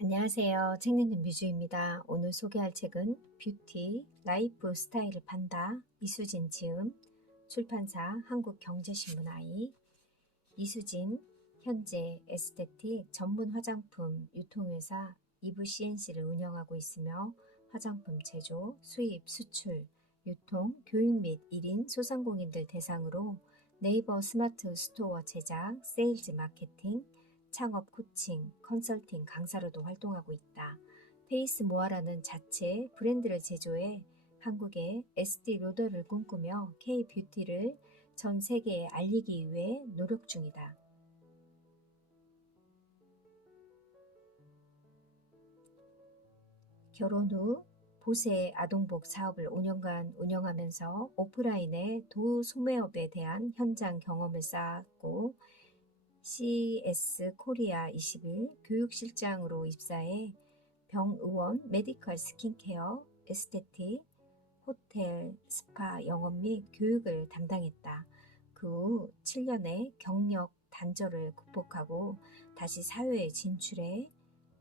안녕하세요. 책 읽는 뮤즈입니다. 오늘 소개할 책은 뷰티, 라이프 스타일을 판다. 이수진 지음, 출판사 한국경제신문 아이. 이수진, 현재 에스테틱 전문 화장품 유통회사 이브 CNC를 운영하고 있으며 화장품 제조, 수입, 수출, 유통, 교육 및 1인 소상공인들 대상으로 네이버 스마트 스토어 제작, 세일즈 마케팅, 창업 코칭, 컨설팅 강사로도 활동하고 있다. 페이스 모아라는 자체 브랜드를 제조해 한국의 에스티 로더를 꿈꾸며 K-뷰티를 전 세계에 알리기 위해 노력 중이다. 결혼 후 보세 아동복 사업을 5년간 운영하면서 오프라인의 도소매업에 대한 현장 경험을 쌓았고 CS 코리아 21 교육실장으로 입사해 병의원 메디컬 스킨케어, 에스테틱, 호텔, 스파 영업 및 교육을 담당했다. 그 후 7년의 경력 단절을 극복하고 다시 사회에 진출해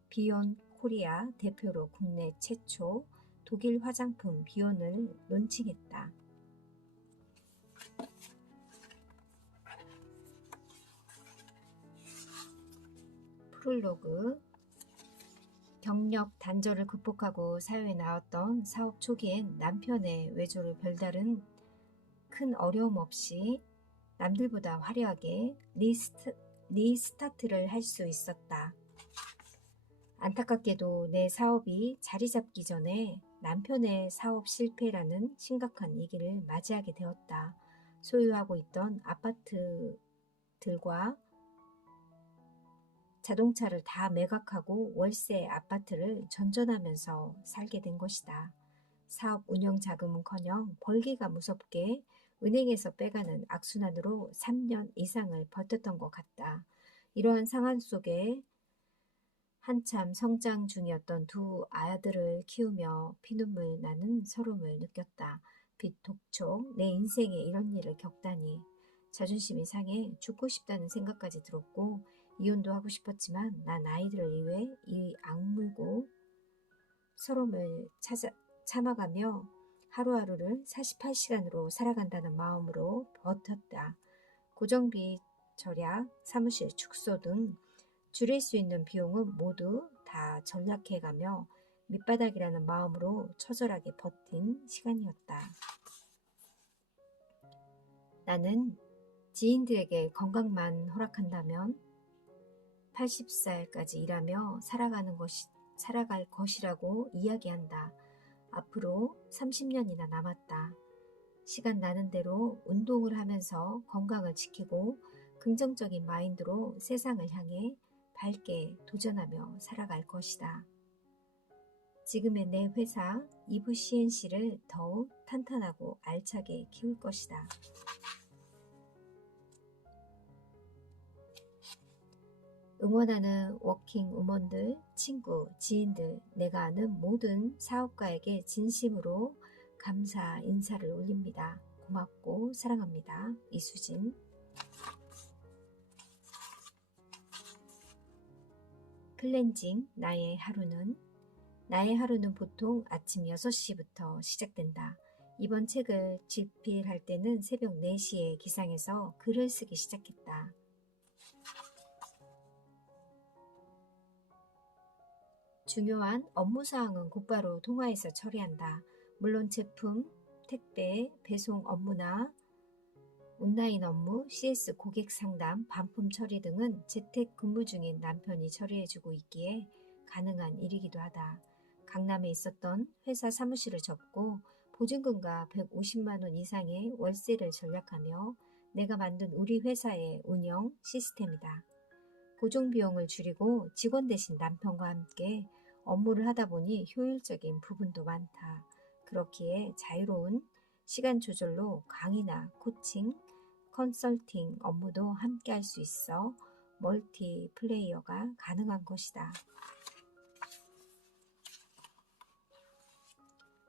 비욘 코리아 대표로 국내 최초 독일 화장품 비욘을 론칭했다. 프롤로그. 경력 단절을 극복하고 사회에 나왔던 사업 초기엔 남편의 외조를 별다른 큰 어려움 없이 남들보다 화려하게 리스타트를 할 수 있었다. 안타깝게도 내 사업이 자리 잡기 전에 남편의 사업 실패라는 심각한 위기를 맞이하게 되었다. 소유하고 있던 아파트들과 자동차를 다 매각하고 월세 아파트를 전전하면서 살게 된 것이다. 사업 운영 자금은커녕 벌기가 무섭게 은행에서 빼가는 악순환으로 3년 이상을 버텼던 것 같다. 이러한 상황 속에 한참 성장 중이었던 두 아들을 키우며 피눈물 나는 서러움을 느꼈다. 빚 독촉, 내 인생에 이런 일을 겪다니. 자존심이 상해 죽고 싶다는 생각까지 들었고 이혼도 하고 싶었지만 난 아이들을 위해 이 악물고 서러움을 참아가며 하루하루를 48시간으로 살아간다는 마음으로 버텼다. 고정비 절약, 사무실 축소 등 줄일 수 있는 비용은 모두 다 전략해가며 밑바닥이라는 마음으로 처절하게 버틴 시간이었다. 나는 지인들에게 건강만 허락한다면 80살까지 일하며 살아갈 것이라고 이야기한다. 앞으로 30년이나 남았다. 시간 나는 대로 운동을 하면서 건강을 지키고 긍정적인 마인드로 세상을 향해 밝게 도전하며 살아갈 것이다. 지금의 내 회사 이브 CNC를 더욱 탄탄하고 알차게 키울 것이다. 응원하는 워킹 우먼들, 친구, 지인들, 내가 아는 모든 사업가에게 진심으로 감사 인사를 올립니다. 고맙고 사랑합니다. 이수진. 클렌징, 나의 하루는 보통 아침 6시부터 시작된다. 이번 책을 집필할 때는 새벽 4시에 기상해서 글을 쓰기 시작했다. 중요한 업무사항은 곧바로 통화해서 처리한다. 물론 제품, 택배, 배송 업무나 온라인 업무, CS 고객 상담, 반품 처리 등은 재택 근무 중인 남편이 처리해주고 있기에 가능한 일이기도 하다. 강남에 있었던 회사 사무실을 접고 보증금과 150만 원 이상의 월세를 전략하며 내가 만든 우리 회사의 운영 시스템이다. 고정비용을 줄이고 직원 대신 남편과 함께 업무를 하다 보니 효율적인 부분도 많다. 그렇기에 자유로운 시간 조절로 강의나 코칭, 컨설팅 업무도 함께 할 수 있어 멀티 플레이어가 가능한 것이다.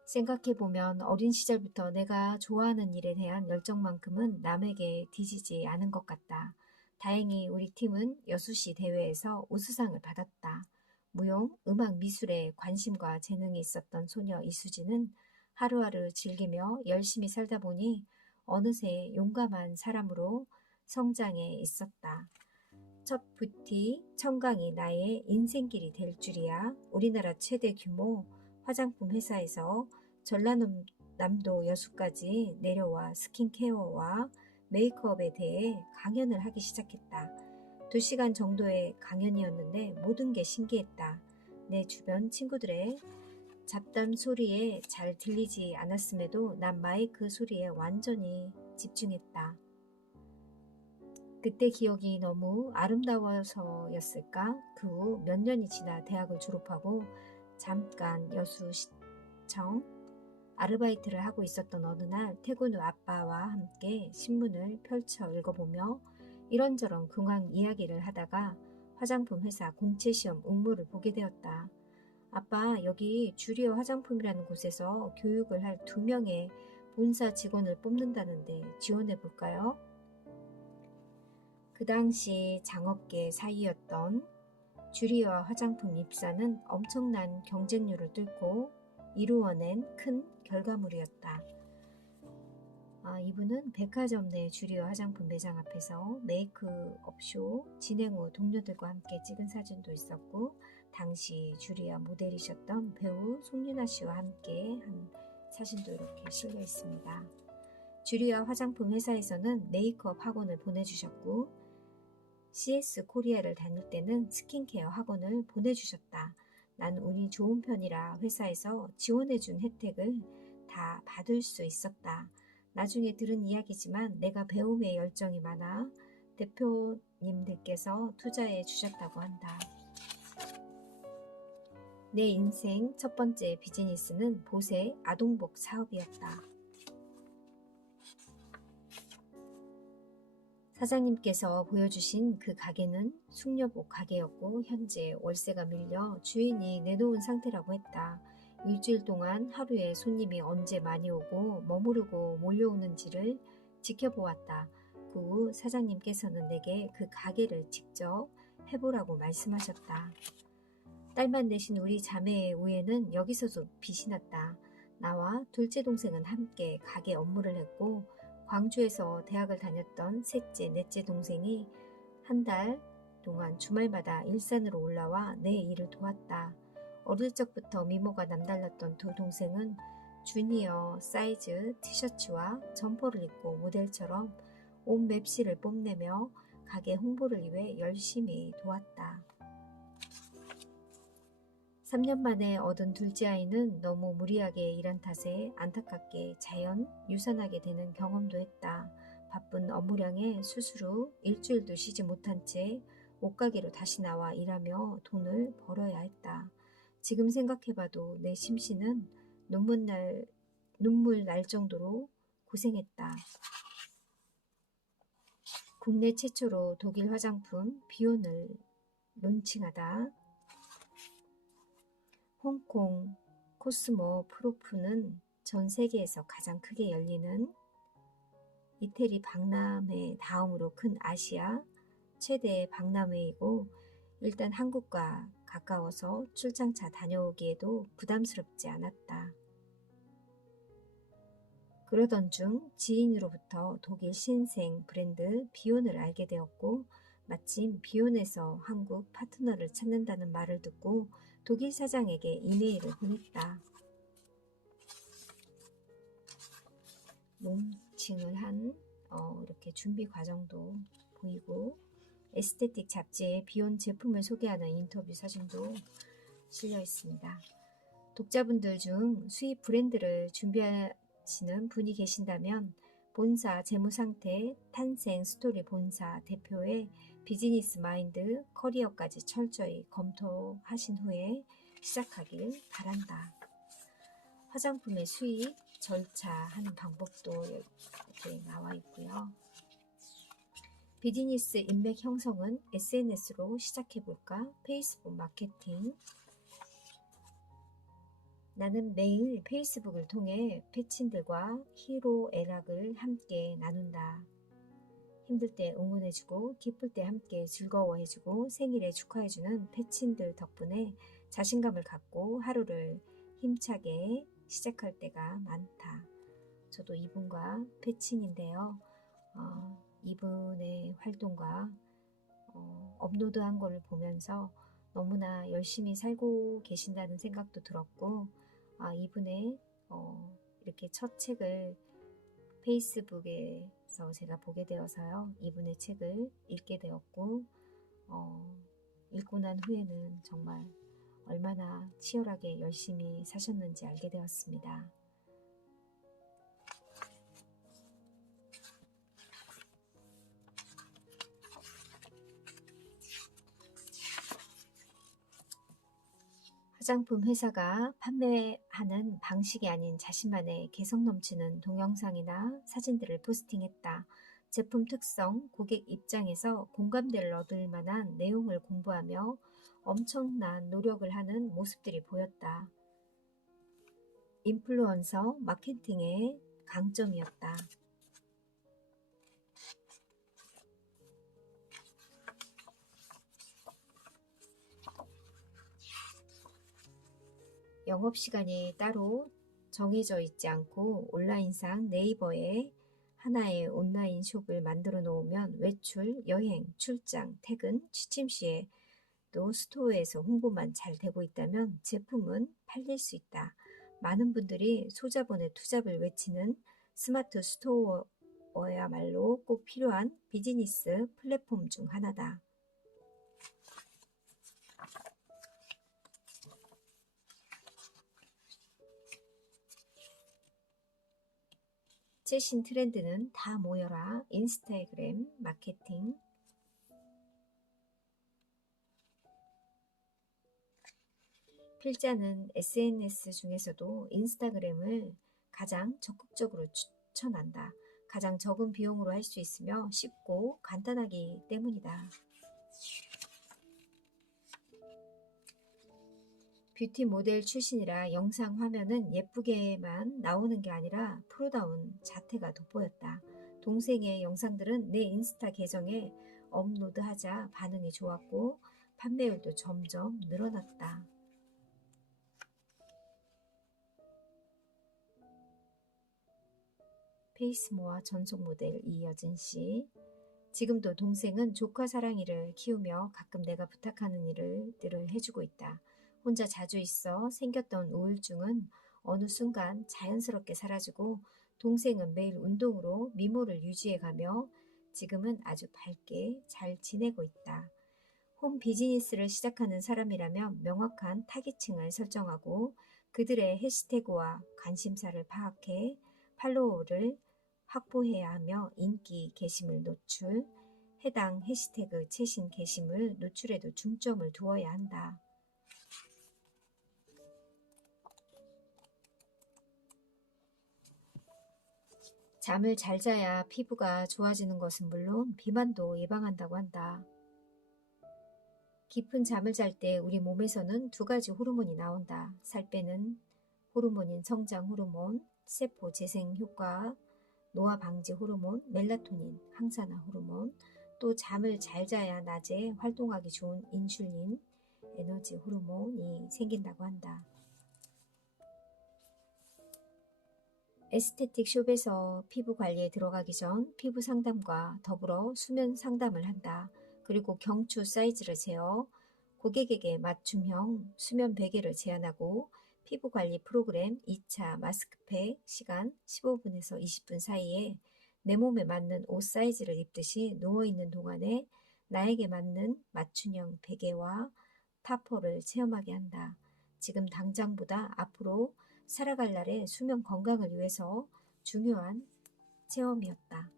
생각해보면 어린 시절부터 내가 좋아하는 일에 대한 열정만큼은 남에게 뒤지지 않은 것 같다. 다행히 우리 팀은 여수시 대회에서 우수상을 받았다. 무용, 음악, 미술에 관심과 재능이 있었던 소녀 이수지는 하루하루 즐기며 열심히 살다 보니 어느새 용감한 사람으로 성장해 있었다. 첫 뷰티 청강이 나의 인생길이 될 줄이야. 우리나라 최대 규모 화장품 회사에서 전라남도 여수까지 내려와 스킨케어와 메이크업에 대해 강연을 하기 시작했다. 2시간 정도의 강연이었는데 모든 게 신기했다. 내 주변 친구들의 잡담 소리에 잘 들리지 않았음에도 난 마이크 소리에 완전히 집중했다. 그때 기억이 너무 아름다워서였을까? 그 후 몇 년이 지나 대학을 졸업하고 잠깐 여수시청 아르바이트를 하고 있었던 어느 날 퇴근 후 아빠와 함께 신문을 펼쳐 읽어보며 이런저런 근황 이야기를 하다가 화장품 회사 공채시험 응모를 보게 되었다. 아빠, 여기 주리오 화장품이라는 곳에서 교육을 할 2명의 본사 직원을 뽑는다는데 지원해 볼까요? 그 당시 장업계 사이였던 주리오 화장품 입사는 엄청난 경쟁률을 뚫고 이루어낸 큰 결과물이었다. 이분은 백화점 내 주리오 화장품 매장 앞에서 메이크업쇼 진행 후 동료들과 함께 찍은 사진도 있었고 당시 주리오 모델이셨던 배우 송윤아 씨와 함께 한 사진도 이렇게 실려 있습니다. 주리오 화장품 회사에서는 메이크업 학원을 보내주셨고 CS 코리아를 다닐 때는 스킨케어 학원을 보내주셨다. 난 운이 좋은 편이라 회사에서 지원해준 혜택을 다 받을 수 있었다. 나중에 들은 이야기지만 내가 배움에 열정이 많아 대표님들께서 투자해 주셨다고 한다. 내 인생 첫 번째 비즈니스는 보세 아동복 사업이었다. 사장님께서 보여주신 그 가게는 숙녀복 가게였고 현재 월세가 밀려 주인이 내놓은 상태라고 했다. 일주일 동안 하루에 손님이 언제 많이 오고 머무르고 몰려오는지를 지켜보았다. 그 후 사장님께서는 내게 그 가게를 직접 해보라고 말씀하셨다. 딸만 내신 우리 자매의 우애는 여기서도 빛이 났다. 나와 둘째 동생은 함께 가게 업무를 했고 광주에서 대학을 다녔던 셋째, 넷째 동생이 한 달 동안 주말마다 일산으로 올라와 내 일을 도왔다. 어릴 적부터 미모가 남달랐던 두 동생은 주니어 사이즈 티셔츠와 점퍼를 입고 모델처럼 옷 맵시를 뽐내며 가게 홍보를 위해 열심히 도왔다. 3년 만에 얻은 둘째 아이는 너무 무리하게 일한 탓에 안타깝게 자연 유산하게 되는 경험도 했다. 바쁜 업무량에 수술 후 일주일도 쉬지 못한 채 옷가게로 다시 나와 일하며 돈을 벌어야 했다. 지금 생각해봐도 내 심신은 눈물 날 정도로 고생했다. 국내 최초로 독일 화장품 비온을 론칭하다. 홍콩 코스모 프로프는 전 세계에서 가장 크게 열리는 이태리 박람회 다음으로 큰 아시아 최대 박람회이고 일단 한국과 가까워서 출장차 다녀오기에도 부담스럽지 않았다. 그러던 중 지인으로부터 독일 신생 브랜드 비온을 알게 되었고 마침 비온에서 한국 파트너를 찾는다는 말을 듣고 독일 사장에게 이메일을 보냈다. 론칭을 한 이렇게 준비 과정도 보이고 에스테틱 잡지에 비온 제품을 소개하는 인터뷰 사진도 실려 있습니다. 독자분들 중 수입 브랜드를 준비하시는 분이 계신다면 본사 재무상태 탄생 스토리 본사 대표의 비즈니스 마인드 커리어까지 철저히 검토하신 후에 시작하길 바란다. 화장품의 수입 절차하는 방법도 이렇게 나와 있고요. 비즈니스 인맥 형성은 SNS로 시작해볼까? 페이스북 마케팅. 나는 매일 페이스북을 통해 패친들과 희로애락을 함께 나눈다. 힘들 때 응원해주고 기쁠 때 함께 즐거워해주고 생일에 축하해주는 패친들 덕분에 자신감을 갖고 하루를 힘차게 시작할 때가 많다. 저도 이분과 패친인데요. 이분의 활동과 업로드한 거를 보면서 너무나 열심히 살고 계신다는 생각도 들었고, 이분의 이렇게 첫 책을 페이스북에서 제가 보게 되어서요. 이분의 책을 읽게 되었고, 읽고 난 후에는 정말 얼마나 치열하게 열심히 사셨는지 알게 되었습니다. 화장품 회사가 판매하는 방식이 아닌 자신만의 개성 넘치는 동영상이나 사진들을 포스팅했다. 제품 특성, 고객 입장에서 공감대를 얻을 만한 내용을 공부하며 엄청난 노력을 하는 모습들이 보였다. 인플루언서 마케팅의 강점이었다. 영업시간이 따로 정해져 있지 않고 온라인상 네이버에 하나의 온라인 숍을 만들어 놓으면 외출, 여행, 출장, 퇴근, 취침 시에 또 스토어에서 홍보만 잘 되고 있다면 제품은 팔릴 수 있다. 많은 분들이 소자본의 투잡을 외치는 스마트 스토어야말로 꼭 필요한 비즈니스 플랫폼 중 하나다. 최신 트렌드는 다 모여라. 인스타그램 마케팅. 필자는 SNS 중에서도 인스타그램을 가장 적극적으로 추천한다. 가장 적은 비용으로 할 수 있으며 쉽고 간단하기 때문이다. 뷰티 모델 출신이라 영상 화면은 예쁘게만 나오는 게 아니라 프로다운 자태가 돋보였다. 동생의 영상들은 내 인스타 계정에 업로드하자 반응이 좋았고 판매율도 점점 늘어났다. 페이스모아 전속 모델 이여진 씨. 지금도 동생은 조카 사랑이를 키우며 가끔 내가 부탁하는 일들을 해주고 있다. 혼자 자주 있어 생겼던 우울증은 어느 순간 자연스럽게 사라지고 동생은 매일 운동으로 미모를 유지해가며 지금은 아주 밝게 잘 지내고 있다. 홈 비즈니스를 시작하는 사람이라면 명확한 타깃층을 설정하고 그들의 해시태그와 관심사를 파악해 팔로워를 확보해야 하며 인기 게시물 노출, 해당 해시태그 최신 게시물 노출에도 중점을 두어야 한다. 잠을 잘 자야 피부가 좋아지는 것은 물론 비만도 예방한다고 한다. 깊은 잠을 잘 때 우리 몸에서는 두 가지 호르몬이 나온다. 살 빼는 호르몬인 성장 호르몬, 세포 재생 효과, 노화 방지 호르몬, 멜라토닌, 항산화 호르몬, 또 잠을 잘 자야 낮에 활동하기 좋은 인슐린, 에너지 호르몬이 생긴다고 한다. 에스테틱 숍에서 피부 관리에 들어가기 전 피부 상담과 더불어 수면 상담을 한다. 그리고 경추 사이즈를 재어 고객에게 맞춤형 수면 베개를 제안하고 피부 관리 프로그램 2차 마스크팩 시간 15분에서 20분 사이에 내 몸에 맞는 옷 사이즈를 입듯이 누워있는 동안에 나에게 맞는 맞춤형 베개와 타퍼를 체험하게 한다. 지금 당장보다 앞으로 살아갈 날의 수면 건강을 위해서 중요한 체험이었다.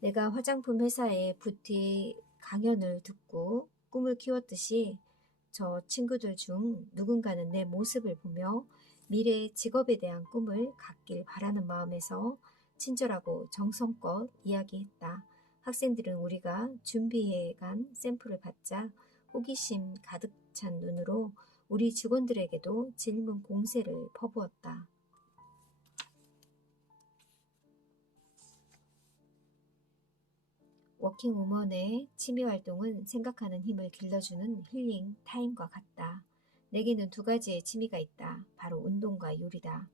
내가 화장품 회사의 뷰티 강연을 듣고 꿈을 키웠듯이 저 친구들 중 누군가는 내 모습을 보며 미래의 직업에 대한 꿈을 갖길 바라는 마음에서 친절하고 정성껏 이야기했다. 학생들은 우리가 준비해간 샘플을 받자 호기심 가득 찬 눈으로 우리 직원들에게도 질문 공세를 퍼부었다. 워킹우먼의 취미활동은 생각하는 힘을 길러주는 힐링 타임과 같다. 내게는 두 가지의 취미가 있다. 바로 운동과 요리다.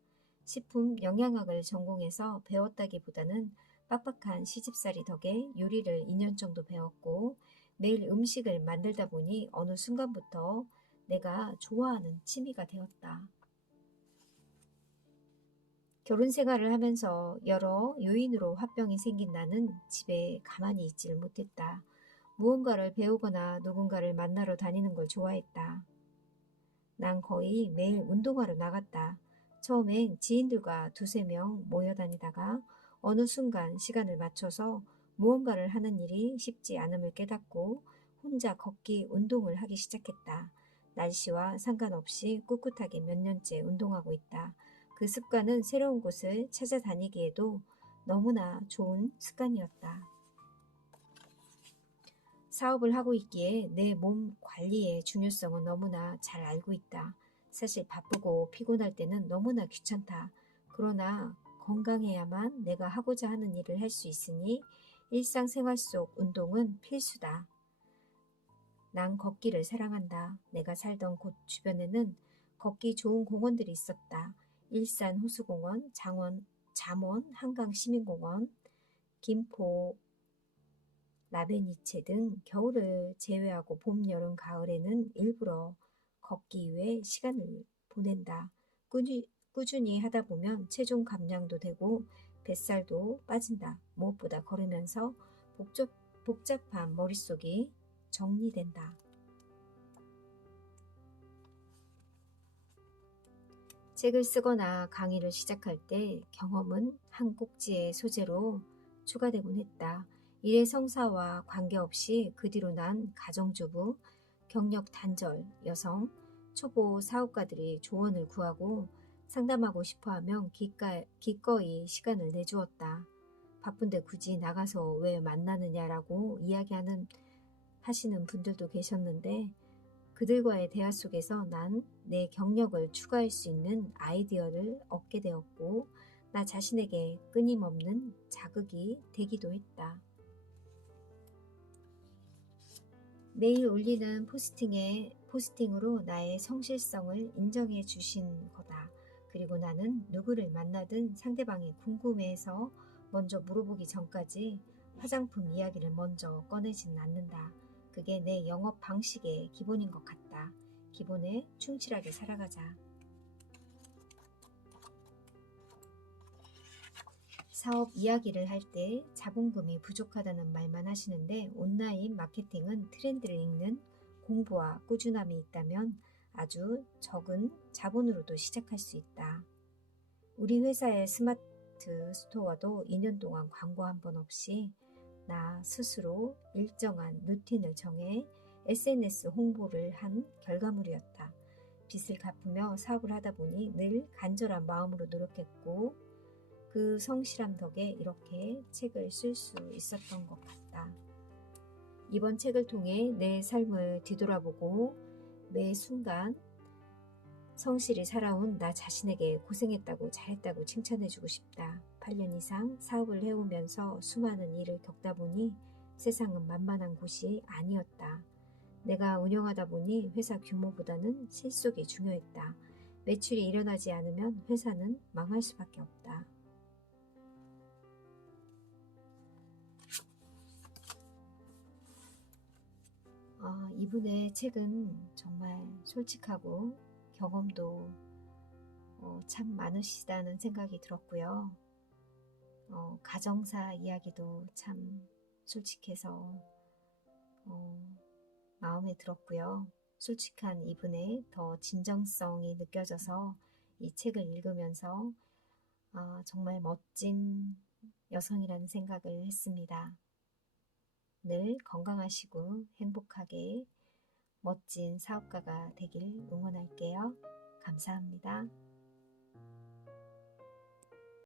식품 영양학을 전공해서 배웠다기보다는 빡빡한 시집살이 덕에 요리를 2년 정도 배웠고 매일 음식을 만들다 보니 어느 순간부터 내가 좋아하는 취미가 되었다. 결혼 생활을 하면서 여러 요인으로 화병이 생긴 나는 집에 가만히 있지를 못했다. 무언가를 배우거나 누군가를 만나러 다니는 걸 좋아했다. 난 거의 매일 운동하러 나갔다. 처음엔 지인들과 두세 명 모여 다니다가 어느 순간 시간을 맞춰서 무언가를 하는 일이 쉽지 않음을 깨닫고 혼자 걷기 운동을 하기 시작했다. 날씨와 상관없이 꿋꿋하게 몇 년째 운동하고 있다. 그 습관은 새로운 곳을 찾아다니기에도 너무나 좋은 습관이었다. 사업을 하고 있기에 내 몸 관리의 중요성은 너무나 잘 알고 있다. 사실 바쁘고 피곤할 때는 너무나 귀찮다. 그러나 건강해야만 내가 하고자 하는 일을 할 수 있으니 일상생활 속 운동은 필수다. 난 걷기를 사랑한다. 내가 살던 곳 주변에는 걷기 좋은 공원들이 있었다. 일산 호수공원, 잠원 한강시민공원, 김포 라베니체 등 겨울을 제외하고 봄, 여름, 가을에는 일부러 걷기 위해 시간을 보낸다. 꾸준히 하다 보면 체중 감량도 되고 뱃살도 빠진다. 무엇보다 걸으면서 복잡한 머릿속이 정리된다. 책을 쓰거나 강의를 시작할 때 경험은 한 꼭지의 소재로 추가되곤 했다. 일의 성사와 관계없이 그 뒤로 난 가정주부, 경력 단절, 여성, 초보 사업가들이 조언을 구하고 상담하고 싶어하면 기꺼이 시간을 내주었다. 바쁜데 굳이 나가서 왜 만나느냐라고 하시는 분들도 계셨는데 그들과의 대화 속에서 난 내 경력을 추가할 수 있는 아이디어를 얻게 되었고 나 자신에게 끊임없는 자극이 되기도 했다. 매일 올리는 포스팅으로 나의 성실성을 인정해 주신 거다. 그리고 나는 누구를 만나든 상대방이 궁금해해서 먼저 물어보기 전까지 화장품 이야기를 먼저 꺼내지는 않는다. 그게 내 영업 방식의 기본인 것 같다. 기본에 충실하게 살아가자. 사업 이야기를 할 때 자본금이 부족하다는 말만 하시는데 온라인 마케팅은 트렌드를 읽는 공부와 꾸준함이 있다면 아주 적은 자본으로도 시작할 수 있다. 우리 회사의 스마트 스토어도 2년 동안 광고 한 번 없이 나 스스로 일정한 루틴을 정해 SNS 홍보를 한 결과물이었다. 빚을 갚으며 사업을 하다 보니 늘 간절한 마음으로 노력했고 그 성실함 덕에 이렇게 책을 쓸 수 있었던 것 같다. 이번 책을 통해 내 삶을 뒤돌아보고 매 순간 성실히 살아온 나 자신에게 고생했다고 잘했다고 칭찬해주고 싶다. 8년 이상 사업을 해오면서 수많은 일을 겪다 보니 세상은 만만한 곳이 아니었다. 내가 운영하다 보니 회사 규모보다는 실속이 중요했다. 매출이 일어나지 않으면 회사는 망할 수밖에 없다. 이분의 책은 정말 솔직하고 경험도 참 많으시다는 생각이 들었고요. 가정사 이야기도 참 솔직해서 마음에 들었고요. 솔직한 이분의 더 진정성이 느껴져서 이 책을 읽으면서 정말 멋진 여성이라는 생각을 했습니다. 늘 건강하시고 행복하게 멋진 사업가가 되길 응원할게요. 감사합니다.